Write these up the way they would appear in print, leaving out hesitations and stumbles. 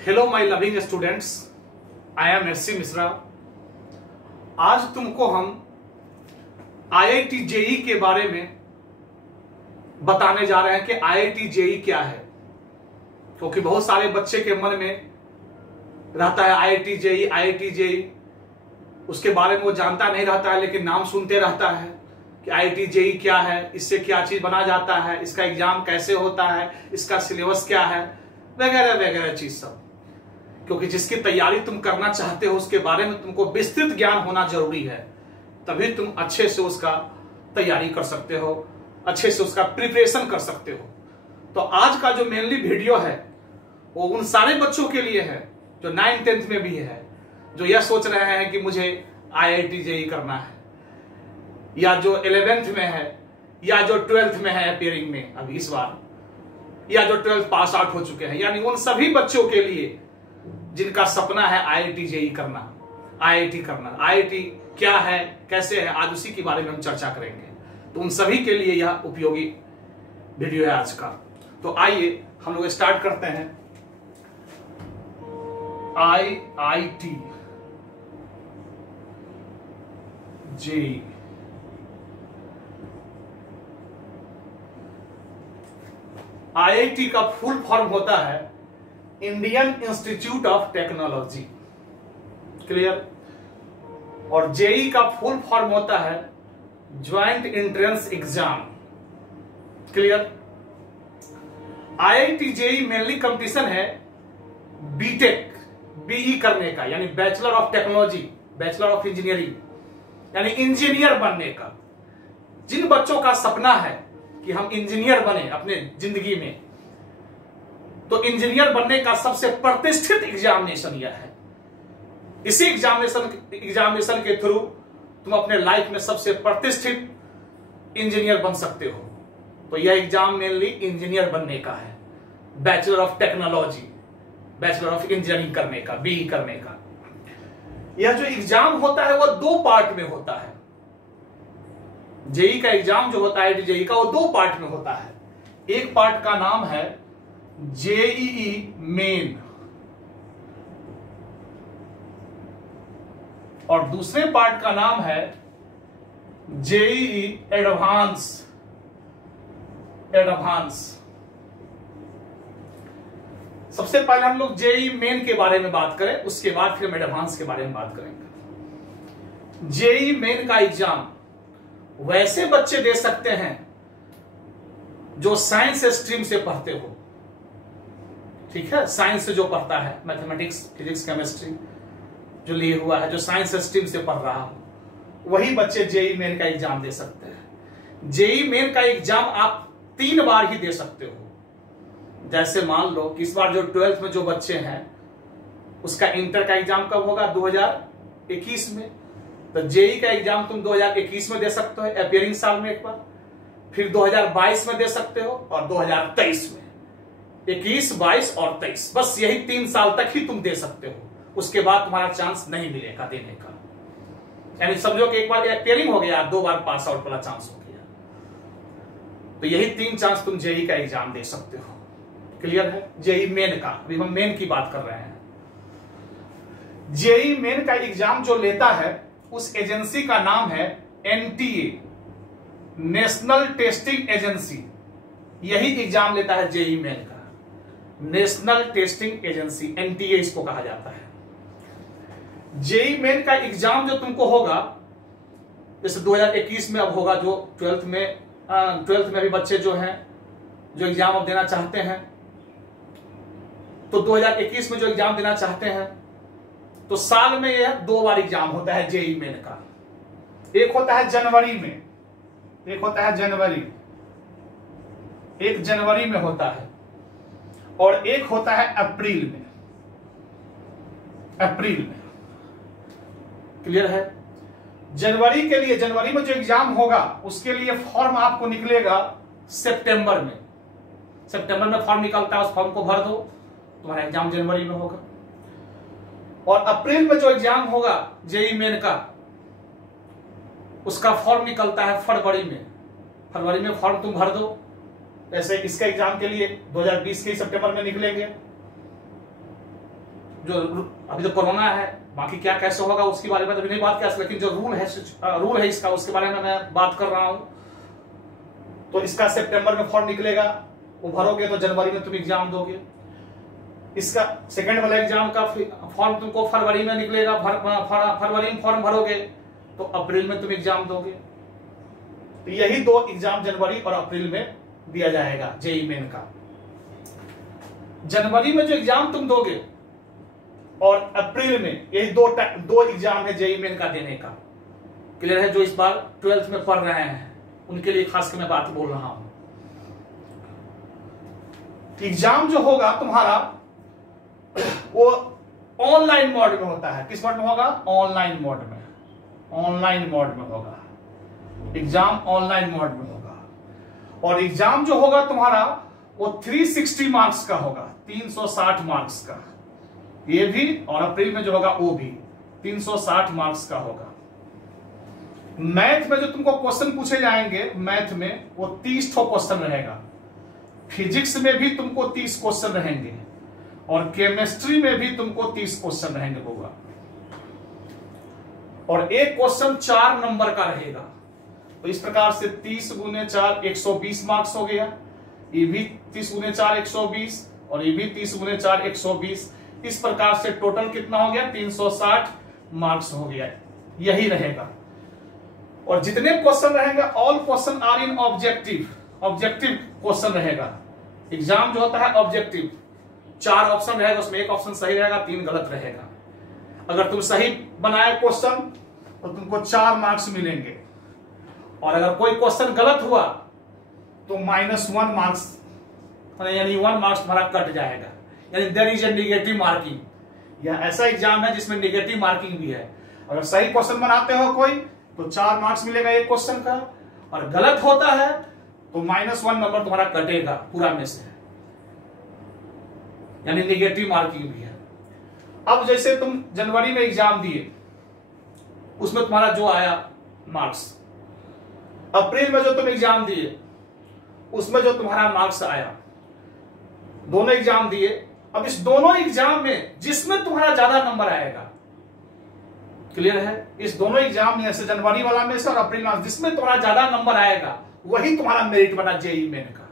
Hello my loving students, I am S C Mishra. आज तुमको हम आईआईटी जेई के बारे में बताने जा रहे हैं कि आईआईटी जेई क्या है, क्योंकि बहुत सारे बच्चे के मन में रहता है आईआईटी जेई, उसके बारे में वो जानता नहीं रहता है, लेकिन नाम सुनते रहता है कि आईआईटी जेई क्या है, इससे क्या चीज बना जाता है, इसका एग्जाम कैसे होता है, इसका सिलेबस क्या है, वगैरह वगैरह चीज सब। क्योंकि जिसकी तैयारी तुम करना चाहते हो उसके बारे में तुमको विस्तृत ज्ञान होना जरूरी है, तभी तुम अच्छे से उसका तैयारी कर सकते हो, अच्छे से उसका प्रिपरेशन कर सकते हो। तो आज का जो मेनली वीडियो है वो उन सारे बच्चों के लिए है जो 9th 10th में भी है, जो यह सोच रहे हैं कि मुझे आईआईटी जेई करना है, या जो 11th में है, या जो 12th में है अपियरिंग में अभी इस बार, या जो 12th पास आउट हो चुके हैं, यानी उन सभी बच्चों के लिए जिनका सपना है आईआईटी जेई करना, आईआईटी करना। आईआईटी क्या है, कैसे है, आज उसी के बारे में हम चर्चा करेंगे। तो उन सभी के लिए यह उपयोगी वीडियो है आज का। तो आइए हम लोग स्टार्ट करते हैं। आईआईटी जेई आईआईटी का फुल फॉर्म होता है Indian institute of technology, clear. और जेई का फुल फॉर्म होता है joint entrance exam, clear. IIT JEE mainly competition है बीटेक बीई करने का, यानी bachelor of technology, bachelor of engineering, यानी इंजीनियर बनने का। जिन बच्चों का सपना है कि हम इंजीनियर बने अपने जिंदगी में, तो इंजीनियर बनने का सबसे प्रतिष्ठित एग्जामिनेशन यह है। इसी एग्जामिनेशन के थ्रू तुम अपने लाइफ में सबसे प्रतिष्ठित इंजीनियर बन सकते हो। तो यह एग्जाम मेनली इंजीनियर बनने का है, bachelor of technology, bachelor of engineering करने का, बीई करने का। यह जो एग्जाम होता है वह 2 पार्ट में होता है। जेई का एग्जाम जो होता है जेई का, वो 2 पार्ट में होता है। एक पार्ट का नाम है जेईई मेन, और दूसरे पार्ट का नाम है जेईई एडवांस। सबसे पहले हम लोग जेईई मेन के बारे में बात करें, उसके बाद फिर हम एडवांस के बारे में बात करेंगे। जेईई मेन का एग्जाम वैसे बच्चे दे सकते हैं जो साइंस स्ट्रीम से पढ़ते हो, ठीक है। साइंस से जो पढ़ता है, मैथमेटिक्स, फिजिक्स, केमिस्ट्री जो लिए हुआ है, जो साइंस स्ट्रीम से पढ़ रहा हो, वही बच्चे जेईई मेन का एग्जाम दे सकते हैं। जेईई मेन का एग्जाम आप 3 बार ही दे सकते हो। जैसे मान लो कि इस बार जो 12th में जो बच्चे हैं उसका इंटर का एग्जाम कब होगा, 2021 में। तो जेईई का एग्जाम तुम 2021 में दे सकते हो, अपियरिंग साल में एक बार, फिर 2022 में दे सकते हो, और 2023 में। 21, 22 और 23, बस यही 3 साल तक ही तुम दे सकते हो। उसके बाद तुम्हारा चांस नहीं मिलेगा देने का। यानी समझो कि एक बार अपियरिंग हो गया, 2 बार पास आउट वाला चांस हो गया, तो यही 3 चांस तुम जेईई का एग्जाम दे सकते हो, क्लियर है। जेईई मेन का, अभी हम मेन की बात कर रहे हैं। जेईई मेन का एग्जाम जो लेता है उस एजेंसी का नाम है एनटीए, नेशनल टेस्टिंग एजेंसी। यही एग्जाम लेता है जेईई मेन का, नेशनल टेस्टिंग एजेंसी, एनटीए इसको कहा जाता है। जेईई मेन का एग्जाम जो तुमको होगा, जैसे 2021 में अब होगा, जो 12th में भी बच्चे जो हैं जो एग्जाम अब देना चाहते हैं, तो 2021 में जो एग्जाम देना चाहते हैं, तो साल में यह 2 बार एग्जाम होता है जेईई मेन का। एक होता है जनवरी में, एक होता है जनवरी, एक जनवरी में होता है, और एक होता है अप्रैल में, क्लियर है। जनवरी के लिए, जनवरी में जो एग्जाम होगा उसके लिए फॉर्म आपको निकलेगा सितंबर में। सितंबर में फॉर्म निकलता है, उस फॉर्म को भर दो, तुम्हारा एग्जाम जनवरी में होगा। और अप्रैल में जो एग्जाम होगा जेईई मेन का, उसका फॉर्म निकलता है फरवरी में फॉर्म तुम भर दो। जैसे इसके एग्जाम के लिए 2020 के सितंबर में निकलेंगे, जो अभी तो कोरोना है, बाकी क्या कैसे होगा उसके बारे में तो अभी नहीं बात कर, लेकिन जो रूल है इसका, उसके बारे में मैं बात कर रहा हूं। तो इसका सितंबर में फॉर्म निकलेगा, वो भरोगे तो जनवरी में तुम एग्जाम दोगे। इसका सेकंड वाला एग्जाम का फॉर्म तुमको फरवरी में निकलेगा, फरवरी में फॉर्म भरोगे तो अप्रैल में तुम एग्जाम दोगे। तो यही 2 एग्जाम जनवरी और अप्रैल में दिया जाएगा जेईई मेन का। जनवरी में जो एग्जाम तुम दोगे और अप्रैल में, यही दो एग्जाम है जेईई मेन का देने का। क्लियर है? जो इस बार 12th में पढ़ रहे हैं उनके लिए खासकर मैं बात बोल रहा हूं। एग्जाम जो होगा तुम्हारा वो ऑनलाइन मोड में होता है। किस मोड में होगा? ऑनलाइन मोड में। ऑनलाइन मोड में होगा एग्जाम, ऑनलाइन मोड में होगा। और एग्जाम जो होगा तुम्हारा वो 360 मार्क्स का होगा, 360 मार्क्स का। ये भी, और अप्रैल में जो होगा वो भी 360 मार्क्स का होगा। मैथ में जो तुमको क्वेश्चन पूछे जाएंगे, मैथ में वो 30 क्वेश्चन रहेगा। फिजिक्स में भी तुमको 30 क्वेश्चन रहेंगे और केमिस्ट्री में भी तुमको 30 क्वेश्चन रहेंगे होगा। और एक क्वेश्चन 4 नंबर का रहेगा। तो इस प्रकार से 30 गुने 4 120 मार्क्स हो गया। ये भी 30 गुने 4 120 और ये भी 30 गुने 4 120। इस प्रकार से टोटल कितना हो गया? 360 मार्क्स हो गया। यही रहेगा। और जितने क्वेश्चन रहेंगे all question are in objective, objective question रहेगा। एग्जाम जो होता है ऑब्जेक्टिव, 4 ऑप्शन रहेगा, उसमें एक ऑप्शन सही रहेगा, 3 गलत रहेगा। अगर तुम सही बनाए क्वेश्चन तो तुमको 4 मार्क्स मिलेंगे, और अगर कोई क्वेश्चन गलत हुआ तो -1 मार्क्स, यानी 1 मार्क्स तुम्हारा कट जाएगा। यानी there is a negative marking. यह ऐसा एग्जाम है जिसमें नेगेटिव मार्किंग भी है। अगर सही क्वेश्चन बनाते हो कोई तो 4 मार्क्स मिलेगा एक क्वेश्चन का, और गलत होता है तो -1 नंबर तुम्हारा कटेगा पूरा में से, यानी नेगेटिव मार्किंग भी है। अब जैसे तुम जनवरी में एग्जाम दिए, उसमें तुम्हारा जो आया मार्क्स, अप्रैल में जो तुम एग्जाम दिए उसमें जो तुम्हारा मार्क्स आया, दोनों एग्जाम दिए। अब इस दोनों एग्जाम में जिसमें तुम्हारा ज्यादा नंबर आएगा, क्लियर है? इस दोनों एग्जाम में से, जनवरी वाला में से और अप्रैल में, जिसमें तुम्हारा ज्यादा नंबर आएगा वही तुम्हारा मेरिट बना जेईई मेन का।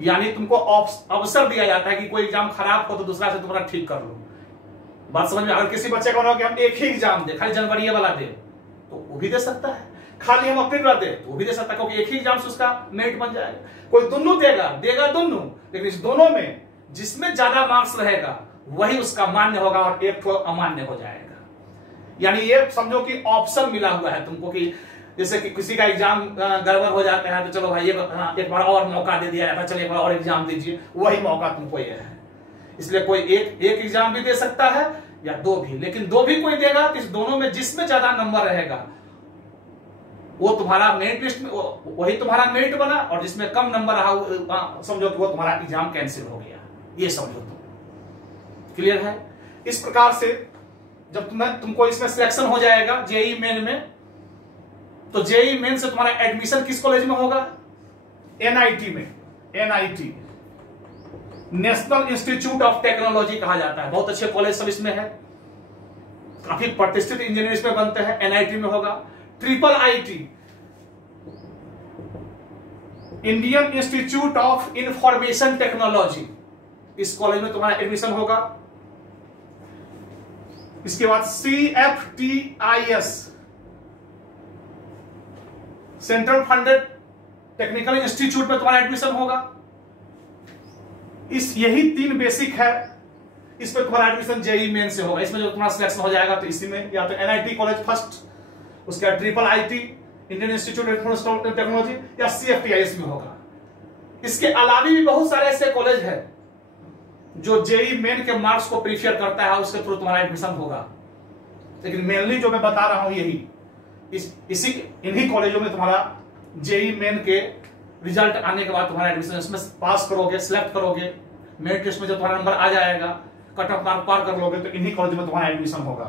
यानी तुमको अवसर दिया जाता है कि कोई एग्जाम खराब हो तो दूसरा से तुम्हारा ठीक कर लो। बात समझ में? अगर किसी बच्चे को कि हम एक ही एग्जाम दे, खाली जनवरी वाला दे, तो वो भी दे सकता है। खाली हम अप्रैल वाला दे तो वो भी दे सकता है, क्योंकि एक ही एग्जाम से उसका मेरिट बन जाएगा। कोई दोनों देगा दोनों, लेकिन इस दोनों में जिसमें ज्यादा मार्क्स रहेगा वही उसका मान्य होगा और एक तो अमान्य हो जाएगा। यानी ये समझो कि ऑप्शन मिला हुआ है तुमको, कि जैसे कि किसी का एग्जाम गड़बड़ हो जाता है तो चलो भाई एक बार और मौका दे दिया जाता है, चलो एक बार और एग्जाम दीजिए, वही मौका तुमको ये है। इसलिए कोई एक एग्जाम भी दे सकता है या 2 भी, लेकिन 2 भी कोई देगा तो इस दोनों में जिसमें ज्यादा नंबर रहेगा वो तुम्हारा मेरिट लिस्ट में, वही तुम्हारा मेरिट बना, और जिसमें कम नंबर रहा समझो कि वो तुम्हारा एग्जाम कैंसिल हो गया। ये समझो तुम। क्लियर है? इस प्रकार से जब तुमको इसमें सिलेक्शन हो जाएगा जेईई मेन में, तो जेईई मेन से तुम्हारा एडमिशन किस कॉलेज में होगा? एनआईटी में। NIT, national institute of technology कहा जाता है। बहुत अच्छे कॉलेज सब इसमें है, काफी प्रतिष्ठित इंजीनियर इसमें बनते हैं। एनआईटी में होगा। IIIT, Indian institute of information technology, इस कॉलेज में तुम्हारा एडमिशन होगा। इसके बाद CFTIS, central funded technical institute में तुम्हारा एडमिशन होगा। यही 3 बेसिक है, इसमें तुम्हारा एडमिशन जेईई मेन से होगा। इसमें जो तुम्हारा सिलेक्शन हो जाएगा तो इसी में, या तो एनआईटी कॉलेज फर्स्ट, उसके बाद IIIT Indian institute of information technology, या CFTIS में होगा। इसके अलावा भी बहुत सारे ऐसे कॉलेज है जो जेईई मेन के मार्क्स को प्रीफेयर करता है, उसके थ्रू तुम्हारा एडमिशन होगा। लेकिन मेनली जो मैं बता रहा हूं यही, इन्हीं कॉलेजों में तुम्हारा जेईई मेन के रिजल्ट आने के बाद तुम्हारा एडमिशन, इसमें पास करोगे, सिलेक्ट करोगे, मेरिट लिस्ट में जो तुम्हारा नंबर आ जाएगा, कट ऑफ मार्क पार कर लोगे, तो इन्हीं कॉलेज में तुम्हारा एडमिशन होगा।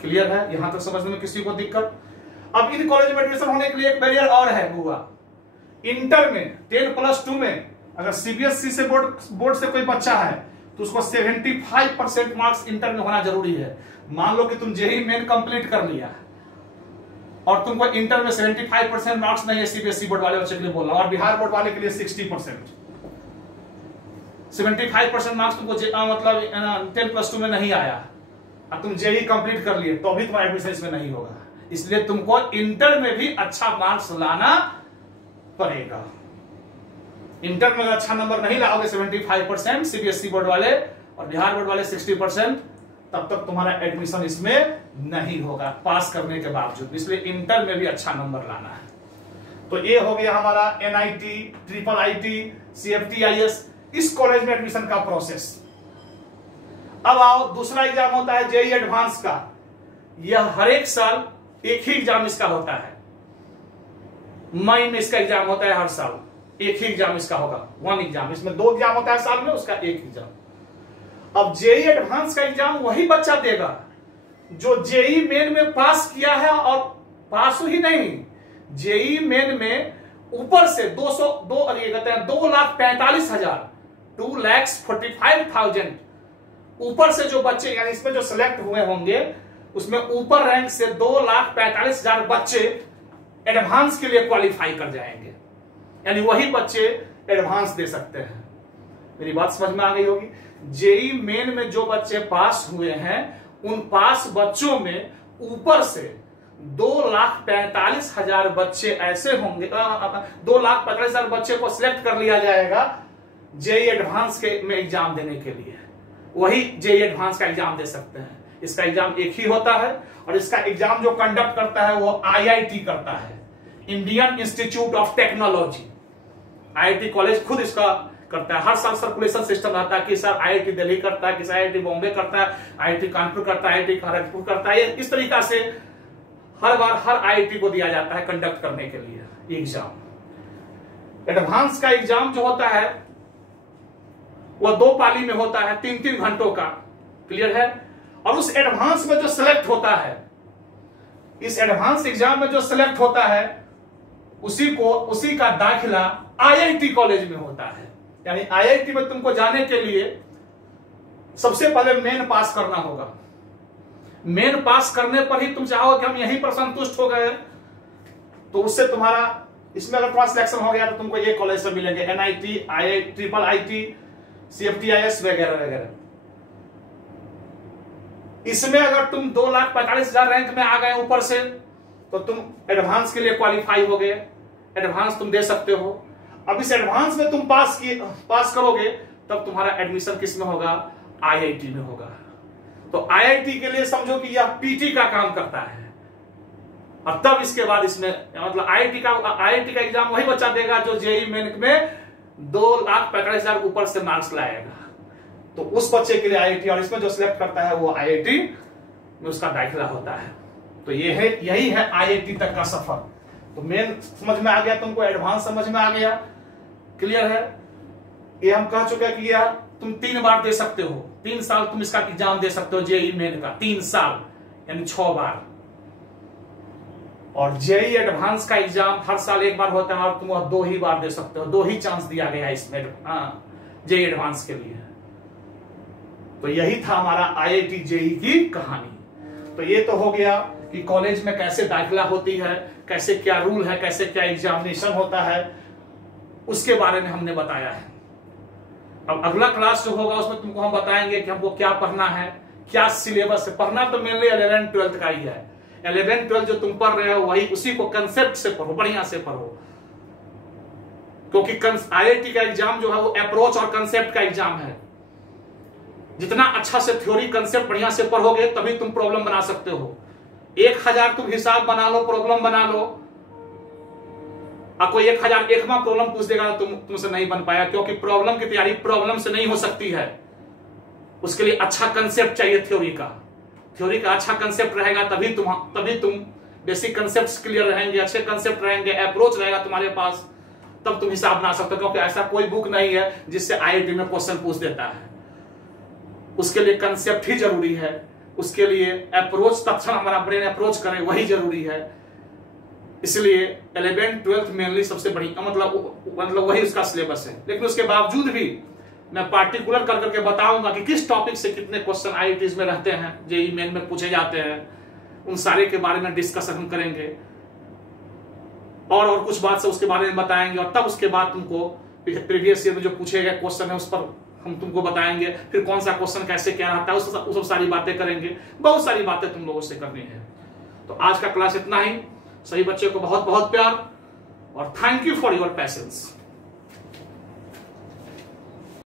क्लियर है? यहां तक समझने में किसी को दिक्कत? अब इन कॉलेज में एडमिशन होने के लिए एक बैरियर और है बुआ। इंटर में 10+2 में अगर सीबीएसई से बोर्ड से कोई बच्चा है तो उसको 75% मार्क्स इंटर में होना जरूरी है। मान लो कि तुम जेईई मेन कंप्लीट कर लिया और तुमको इंटर में 75% मार्क्स नहीं है, सीबीएसई बोर्ड वाले बच्चे के लिए बोल रहा हूं, और बिहार बोर्ड वाले के लिए 60%। 75% मार्क्स तुमको मतलब 10+2 में नहीं आया और तुम जेईई कंप्लीट कर लिए तो अभी तुम्हारा एडमिशन इसमें नहीं होगा। इसलिए तुमको इंटर में भी अच्छा मार्क्स लाना पड़ेगा। इंटर में अच्छा नंबर नहीं लाओगे 75%, सीबीएसई बोर्ड वाले और बिहार बोर्ड वाले 60%, तब तक तुम्हारा एडमिशन इसमें नहीं होगा पास करने के बावजूद। इसलिए इंटर में भी अच्छा नंबर लाना है। तो ये हो गया हमारा एनआईटी, ट्रिपल आईटी, सीएफटीआईएस, इस कॉलेज में एडमिशन का प्रोसेस। अब आओ, दूसरा एग्जाम होता है जेईई एडवांस का। यह हर एक साल एक ही एग्जाम इसका होता है। मई में इसका एग्जाम होता है हर साल, एक ही एग्जाम इसका होगा, वन एग्जाम। इसमें 2 एग्जाम होता है साल में, उसका एक एग्जाम। अब जेईई एडवांस का एग्जाम वही बच्चा देगा जो जेईई मेन में पास किया है, और पास ही नहीं, जेईई मेन में ऊपर से 2,45,000 2,45,000 ऊपर से जो बच्चे, यानी इसमें जो सिलेक्ट हुए होंगे उसमें ऊपर रैंक से 2,45,000 बच्चे एडवांस के लिए क्वालिफाई कर जाएंगे। यानी वही बच्चे एडवांस दे सकते हैं। मेरी बात समझ में आ गई होगी। जेईई मेन में जो बच्चे पास हुए हैं, उन पास बच्चों में ऊपर से 2,45,000 बच्चे ऐसे होंगे, 2,45,000 बच्चे को सिलेक्ट कर लिया जाएगा जेईई एडवांस के में एग्जाम देने के लिए। वही जेईई एडवांस का एग्जाम दे सकते हैं। इसका एग्जाम एक ही होता है और इसका एग्जाम जो कंडक्ट करता है वो आईआईटी करता है, Indian institute of technology. IIT college खुद इसका करता है। हर साल सर्कुलेशन सिस्टम रहता है कि सर आईआईटी दिल्ली करता है, किस आईआईटी बॉम्बे करता है, आईआईटी कानपुर करता है, आईआईटी खड़गपुर करता है। इस तरीका से हर बार हर आईआईटी को दिया जाता है कंडक्ट करने के लिए एग्जाम। एडवांस का एग्जाम जो होता है वह 2 पाली में होता है, 3-3 घंटों का। क्लियर है। और उस एडवांस में जो सिलेक्ट होता है, इस एडवांस एग्जाम में जो सिलेक्ट होता है उसी का दाखिला आईआईटी कॉलेज में होता है। यानी आईआईटी में तुमको जाने के लिए सबसे पहले मेन पास करना होगा। मेन पास करने पर ही तुम चाहो कि हम यहीं पर संतुष्ट हो गए, तो उससे तुम्हारा इसमें अगर तुम्हारा सिलेक्शन हो गया तो तुमको ये कॉलेज से मिलेंगे, एनआईटी, आईआईटी, ट्रिपल आईटी, सीएफटीआईएस वगैरह वगैरह। इसमें अगर तुम 2,45,000 रैंक में आ गए ऊपर से, तो तुम एडवांस के लिए क्वालिफाई हो गए, एडवांस तुम दे सकते हो। अब इस एडवांस में तुम पास करोगे तब तुम्हारा एडमिशन किस में होगा? आईआईटी में होगा। तो आईआईटी के लिए समझो कि यह पीटी का काम करता है, और तब इसके बाद इसमें मतलब आईआईटी का एग्जाम वही बच्चा देगा जो जेईई मेन में 2,45,000 ऊपर से मार्क्स लाएगा। तो उस बच्चे के लिए आईआईटी, और इसमें जो सिलेक्ट करता है वो आईआईटी में उसका दाखिला होता है। तो यही है आईआईटी तक का सफर। तो मेन समझ में आ गया तुमको, एडवांस समझ में आ गया, क्लियर है। ये हम कह चुके हैं कि यह तुम 3 बार दे सकते हो, 3 साल तुम इसका एग्जाम दे सकते हो जेईई मेन का, 3 साल यानी 6 बार। और जेईई एडवांस का एग्जाम हर साल 1 बार होता है और तुम 2 ही बार दे सकते हो, 2 ही चांस दिया गया इसमें जेईई एडवांस के लिए। तो यही था हमारा आईआईटी जेईई की कहानी। तो ये तो हो गया कि कॉलेज में कैसे दाखिला होती है, कैसे क्या रूल है, कैसे क्या एग्जामिनेशन होता है, उसके बारे में हमने बताया है। अब अगला क्लास जो होगा उसमें तुमको हम बताएंगे कि हमको क्या पढ़ना है, क्या सिलेबस है। पढ़ना तो मेनली 11th-12th का ही है। 11th-12th जो तुम पढ़ रहे हो वही उसी को कंसेप्ट से पढ़ो, बढ़िया से पढ़ो, क्योंकि आईआईटी का एग्जाम जो है वो अप्रोच और कंसेप्ट का एग्जाम है। जितना अच्छा से थ्योरी कंसेप्ट बढ़िया से पढ़ोगे तभी तुम प्रॉब्लम बना सकते हो। 1000 तुम हिसाब बना लो, प्रॉब्लम बना लो, और कोई 1001वां प्रॉब्लम पूछ देगा तो तुमसे नहीं बन पाया, क्योंकि प्रॉब्लम की तैयारी प्रॉब्लम से नहीं हो सकती है। उसके लिए अच्छा कंसेप्ट चाहिए थ्योरी का अच्छा कंसेप्ट रहेगा तभी तुम बेसिक कंसेप्ट क्लियर रहेंगे, अच्छे कंसेप्ट रहेंगे, अप्रोच रहेगा तुम्हारे पास, तब तुम हिसाब बना सकते हो। क्योंकि ऐसा कोई बुक नहीं है जिससे आईआईटी में क्वेश्चन पूछ देता है। उसके लिए कंसेप्ट ही जरूरी है, उसके लिए अप्रोच, तत्क्षण हमारा ब्रेन अप्रोच करे वही जरूरी है। इसलिए 11th-12th मेनली सबसे बड़ी मतलब वही उसका सिलेबस है। लेकिन उसके बावजूद भी मैं पार्टिकुलर कर करके बताऊंगा कि किस टॉपिक से कितने क्वेश्चन आईआईटीज में रहते हैं, जेईई मेन में पूछे जाते हैं, उन सारे के बारे में डिस्कशन हम करेंगे और कुछ बात से उसके बारे में बताएंगे। और तब उसके बाद तुमको प्रीवियस ईयर में जो पूछे गए क्वेश्चन है उस पर हम तुमको बताएंगे, फिर कौन सा क्वेश्चन कैसे क्या रहता है, उस सब सारी बातें करेंगे। बहुत सारी बातें तुम लोगों से करनी है। तो आज का क्लास इतना ही। सभी बच्चे को बहुत बहुत प्यार और thank you for your patience.